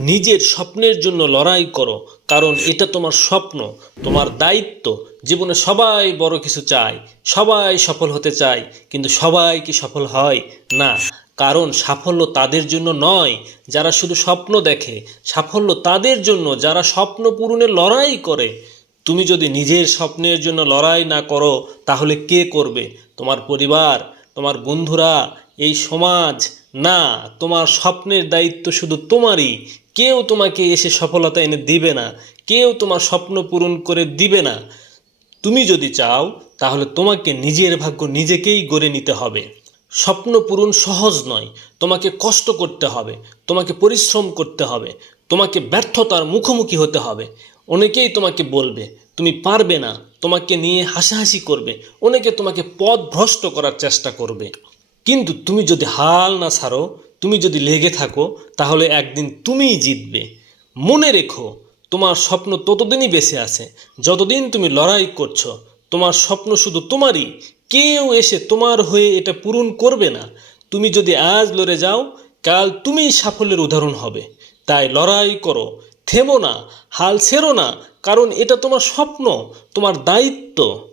নিজের স্বপ্নের জন্য লড়াই করো, কারণ এটা তোমার স্বপ্ন। তোমার দায়িত্ব। জীবনে সবাই বড় কিছু চায়, সবাই সফল হতে চায়, কিন্তু সবাই কি সফল হয়? না। কারণ সাফল্য তাদের জন্য নয়, যারা শুধু স্বপ্ন দেখে। সাফল্য তাদের জন্য, যারা স্বপ্ন পূরণে লড়াই করে। তুমি যদি নিজের স্বপ্নের জন্য লড়াই না করো, তাহলে কে করবে? তোমার পরিবার, তোমার বন্ধুরা, এই সমাজ না, তোমার স্বপ্নের দায়িত্ব শুধু তোমারই। কেউ তোমাকে এসে সফলতা এনে দিবে না। কেউ তোমার স্বপ্ন পূরণ করে দিবে না। তুমি যদি চাও, তাহলে তোমাকে নিজের ভাগ্য নিজেকেই গড়ে নিতে হবে। স্বপ্ন পূরণ সহজ নয়। তোমাকে কষ্ট করতে হবে। তোমাকে পরিশ্রম করতে হবে। তোমাকে ব্যর্থতার মুখোমুখি হতে হবে। অনেকেই তোমাকে বলবে, তুমি পারবে না। তোমাকে নিয়ে হাসাহাসি করবে। অনেকে তোমাকে পথ ভ্রষ্ট করার চেষ্টা করবে। কিন্তু তুমি যদি হাল না ছাড়ো, তুমি যদি লেগে থাকো, তাহলে একদিন তুমিই জিতবে। মনে রেখো, তোমার স্বপ্ন ততদিনই বেঁচে আছে। যতদিন তুমি লড়াই করছ, তোমার স্বপ্ন শুধু তোমারই। কেউ এসে তোমার হয়ে এটা পূরণ করবে না। তুমি যদি আজ লড়ে যাও, কাল তুমিই সাফল্যের উদাহরণ হবে। তাই লড়াই করো, থেমো না, হাল ছেড়ো না, কারণ এটা তোমার স্বপ্ন, তোমার দায়িত্ব।